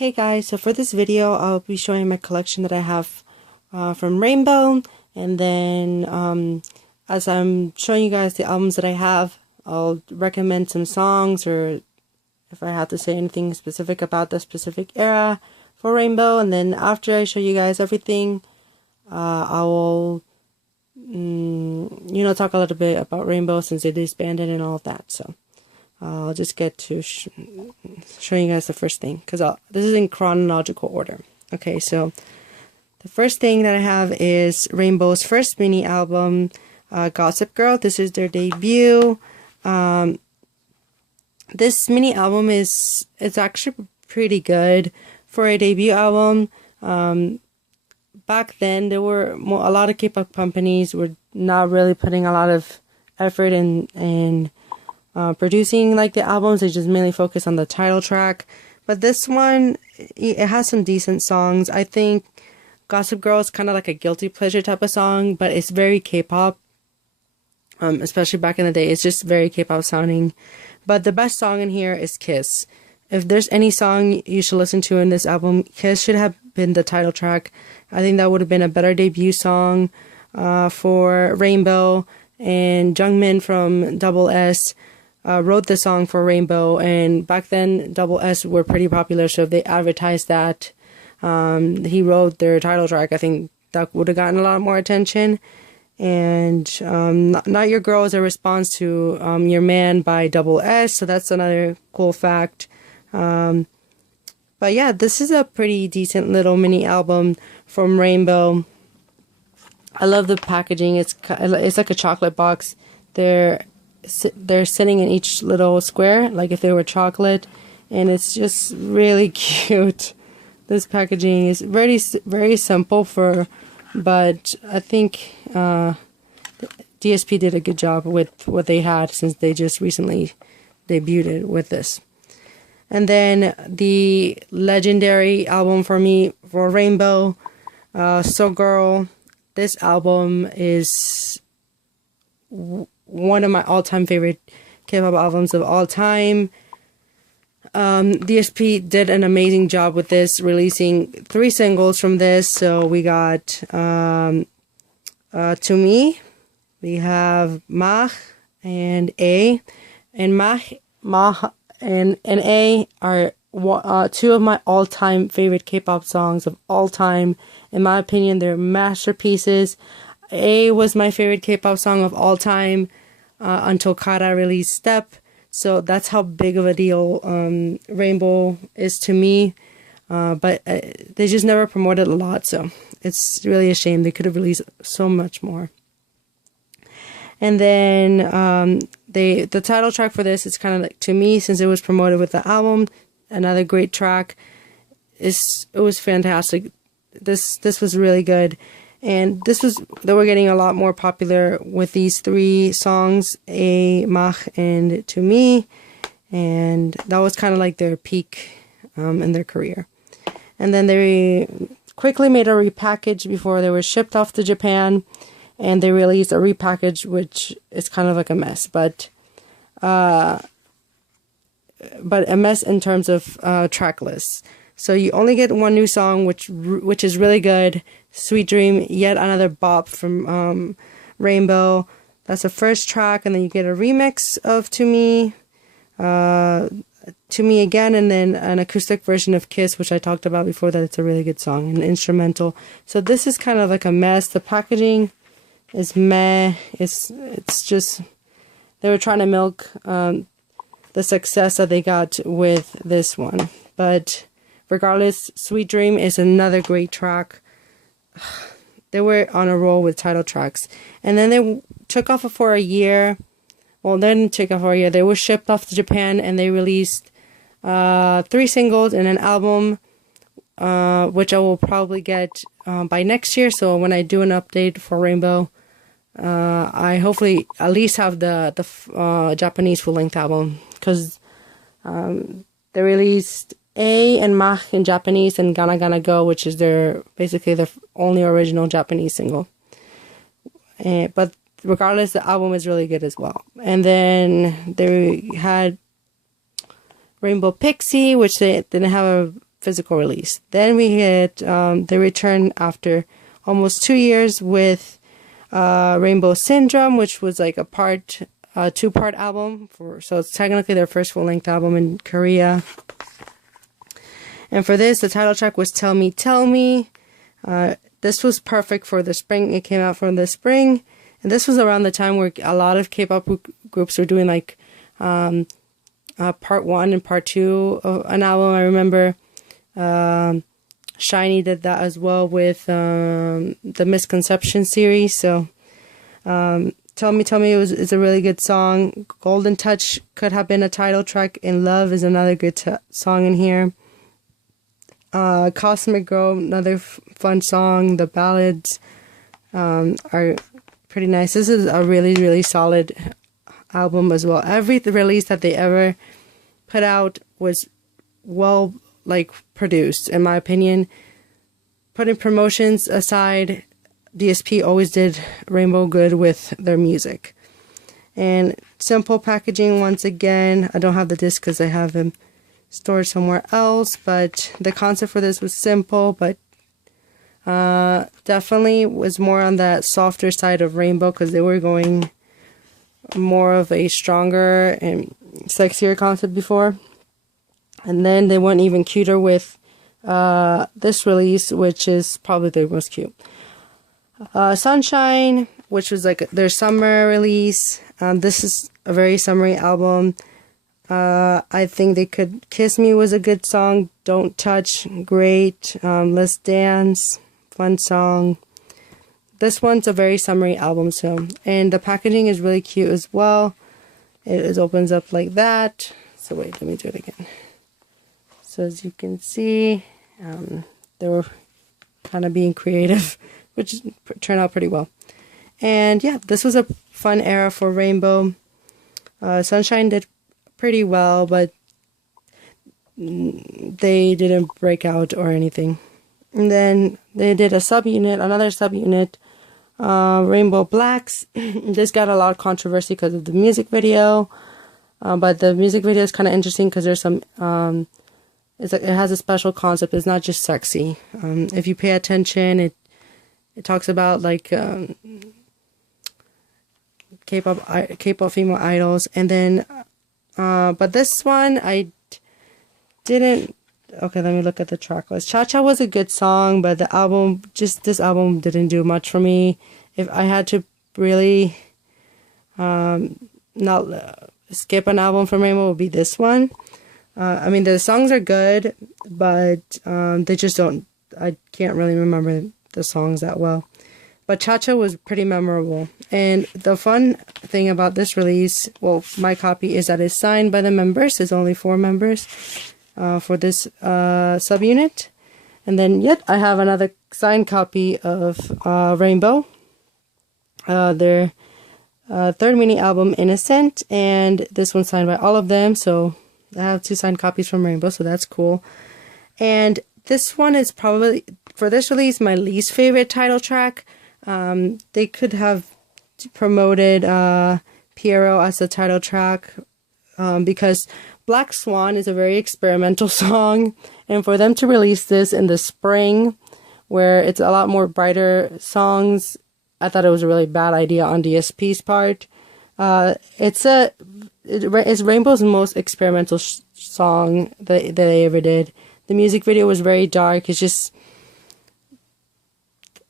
Hey guys, so for this video I'll be showing my collection that I have from Rainbow, and then as I'm showing you guys the albums that I have, I'll recommend some songs, or if I have to say anything specific about the specific era for Rainbow. And then after I show you guys everything, I will talk a little bit about Rainbow since it disbanded and all of that. So I'll just get to showing you guys the first thing, because this is in chronological order. Okay, so the first thing that I have is Rainbow's first mini album, Gossip Girl. This is their debut. This mini album it's actually pretty good for a debut album. Back then, there were a lot of K-pop companies were not really putting a lot of effort in producing like the albums. They just mainly focus on the title track. But this one, it has some decent songs. I think Gossip Girl is kind of like a guilty pleasure type of song, but it's very K-pop. Especially back in the day, it's just very K-pop sounding. But the best song in here is Kiss. If there's any song you should listen to in this album, Kiss should have been the title track. I think that would have been a better debut song for Rainbow. And Jungmin from Double S wrote the song for Rainbow, and back then Double S were pretty popular, so if they advertised that he wrote their title track, I think that would have gotten a lot more attention. And Not Your Girl is a response to Your Man by Double S, so that's another cool fact. But yeah, this is a pretty decent little mini album from Rainbow. I love the packaging. It's like a chocolate box. They're sitting in each little square, like if they were chocolate, and it's just really cute. This packaging is very, very simple but I think DSP did a good job with what they had, since they just recently debuted with this. And then the legendary album for me for Rainbow, So Girl. This album is one of my all-time favorite K-pop albums of all time. DSP did an amazing job with this, releasing 3 singles from this. So we got To Me, we have Mach and A, and Mach and A are 2 of my all-time favorite K-pop songs of all time. In my opinion, they're masterpieces. A was my favorite K-pop song of all time until Kara released Step. So that's how big of a deal Rainbow is to me. But they just never promoted a lot, so it's really a shame. They could have released so much more. And then the title track for this is kind of like, to me, since it was promoted with the album, another great track. It was fantastic. This was really good. And they were getting a lot more popular with these 3 songs, A, Mach, and To Me. And that was kind of like their peak in their career. And then they quickly made a repackage before they were shipped off to Japan. And they released a repackage, which is kind of like a mess. But a mess in terms of track lists. So you only get 1 new song, which is really good. Sweet Dream, yet another bop from Rainbow. That's the first track, and then you get a remix of To Me, To Me Again, and then an acoustic version of Kiss, which I talked about before, that it's a really good song, an instrumental. So this is kind of like a mess. The packaging is meh. It's just, they were trying to milk the success that they got with this one. But regardless, Sweet Dream is another great track. They were on a roll with title tracks. And then they took off for a year. Well, they didn't take off for a year. They were shipped off to Japan, and they released 3 singles and an album, which I will probably get by next year. So when I do an update for Rainbow, I hopefully at least have the Japanese full-length album, because they released A and Mach in Japanese, and Gonna Gonna Go, which is basically their only original Japanese single. But regardless, the album is really good as well. And then they had Rainbow Pixie, which they didn't have physical release. Then we hit the return after almost 2 years with Rainbow Syndrome, which was like a two-part album. So it's technically their first full-length album in Korea. And for this, the title track was Tell Me, Tell Me. This was perfect for the spring. It came out from the spring. And this was around the time where a lot of K-pop groups were doing like part 1 and part 2 of an album. I remember SHINee did that as well with the Misconception series. So Tell Me, Tell Me is a really good song. Golden Touch could have been a title track. In Love is another good song in here. Cosmic Girl, another fun song. The ballads are pretty nice. This is a really, really solid album as well. Every release that they ever put out was well produced, in my opinion. Putting promotions aside, DSP always did Rainbow good with their music. And simple packaging once again. I don't have the disc because I have them stored somewhere else, but the concept for this was simple, but definitely was more on that softer side of Rainbow because they were going more of a stronger and sexier concept before. And then they went even cuter with this release, which is probably the most cute. Sunshine, which was like their summer release. This is a very summery album. I think they could. Kiss Me was a good song. Don't Touch, great. Let's Dance, fun song. This one's a very summery album, so. And the packaging is really cute as well. It opens up like that. So wait, let me do it again. So as you can see, they were kind of being creative, which turned out pretty well. And yeah, this was a fun era for Rainbow. Sunshine did pretty well, but they didn't break out or anything. And then they did another subunit, Rainbow Blacks. This got a lot of controversy because of the music video, but the music video is kind of interesting because there's some it has a special concept. It's not just sexy. If you pay attention, it talks about like K-pop female idols, and then but this one I didn't. Okay, let me look at the track list. Cha Cha was a good song, but this album didn't do much for me. If I had to really not skip an album from Rainbow, it would be this one. I mean, the songs are good, but they just don't. I can't really remember the songs that well. But Cha Cha was pretty memorable. And the fun thing about this release, well, my copy, is that it's signed by the members. There's only 4 members for this subunit. And then, yet, I have another signed copy of Rainbow. Their third mini album, Innocent. And this one's signed by all of them. So I have 2 signed copies from Rainbow, so that's cool. And this one is probably, for this release, my least favorite title track. They could have promoted Piero as the title track because Black Swan is a very experimental song. And for them to release this in the spring, where it's a lot more brighter songs, I thought it was a really bad idea on DSP's part. It's Rainbow's most experimental song that they ever did. The music video was very dark. It's just,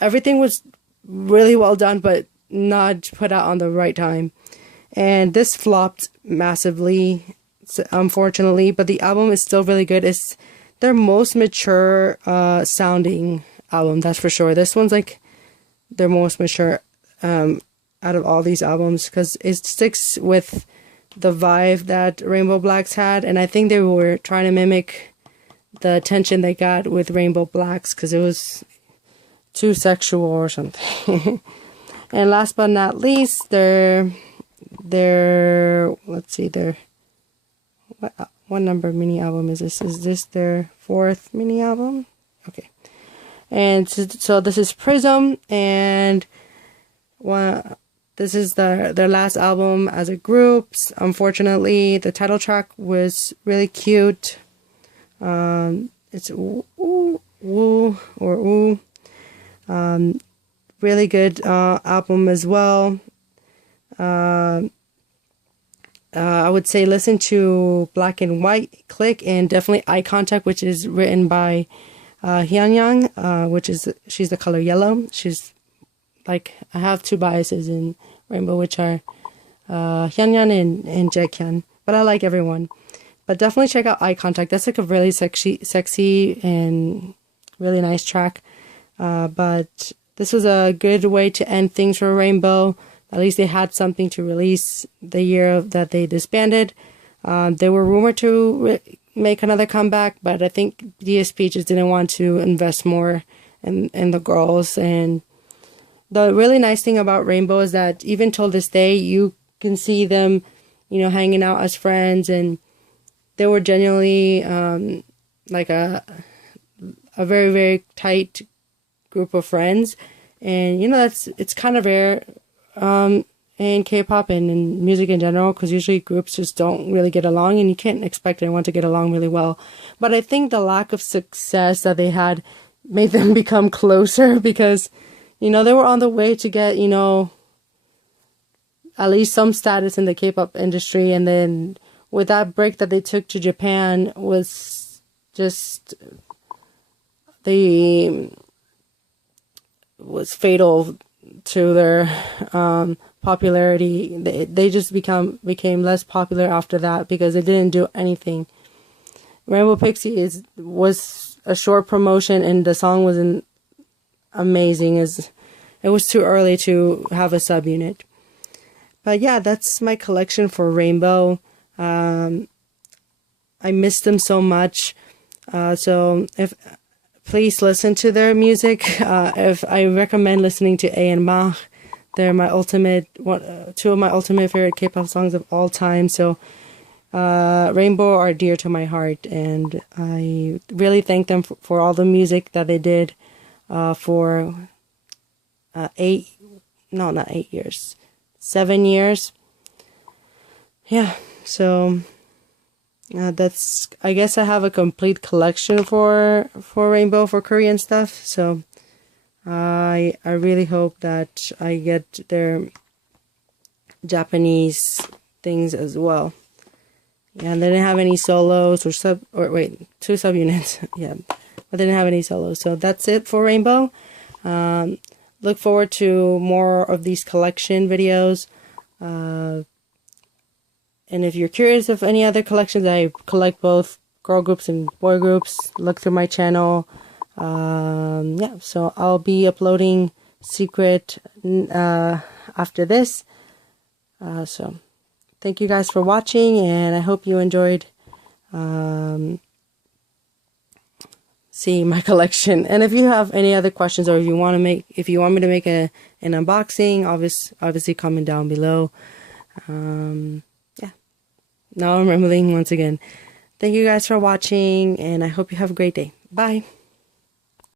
everything was really well done, but not put out on the right time. And this flopped massively, unfortunately, but the album is still really good. It's their most mature sounding album, that's for sure. This one's like their most mature out of all these albums because it sticks with the vibe that Rainbow Blacks had, and I think they were trying to mimic the attention they got with Rainbow Blacks because it was too sexual or something. And last but not least, their let's see, what number mini album is this? Is this their 4th mini album? Okay. And so this is Prism, and this is their last album as a group. Unfortunately, the title track was really cute. It's Woo or Woo. Really good album as well. I would say listen to Black and White, Click, and definitely Eye Contact, which is written by Hyunyang, which is she's the color yellow. She's like, I have two biases in Rainbow, which are Hyunyang and Jaekyun, but I like everyone. But definitely check out Eye Contact. That's like a really sexy and really nice track. But this was a good way to end things for Rainbow. At least they had something to release the year that they disbanded. They were rumored to make another comeback, but I think DSP just didn't want to invest more in the girls. And the really nice thing about Rainbow is that even till this day, you can see them, hanging out as friends, and they were genuinely like a very, very tight group of friends. And it's kind of rare in K-pop and in music in general, because usually groups just don't really get along, and you can't expect anyone to get along really well. But I think the lack of success that they had made them become closer, because they were on the way to get at least some status in the K-pop industry, and then with that break that they took to Japan was just was fatal to their popularity. They just became less popular after that because they didn't do anything. Rainbow Pixie was a short promotion, and the song wasn't amazing. It was too early to have a subunit. But yeah, that's my collection for Rainbow. I miss them so much. So please listen to their music. If I recommend listening to A and Ma, they're my two of my ultimate favorite K-pop songs of all time. So Rainbow are dear to my heart, and I really thank them for all the music that they did for 7 years. Yeah, so that's, I guess I have a complete collection for Rainbow, for Korean stuff. So I really hope that I get their Japanese things as well. Yeah, and they didn't have any solos two subunits. Yeah, but they didn't have any solos. So that's it for Rainbow. Look forward to more of these collection videos. And if you're curious of any other collections, I collect both girl groups and boy groups. Look through my channel. Yeah, so I'll be uploading Secret after this. So thank you guys for watching, and I hope you enjoyed seeing my collection. And if you have any other questions, or if you want me to make an unboxing, obviously comment down below. Yeah. Now I'm rambling once again. Thank you guys for watching, and I hope you have a great day. Bye.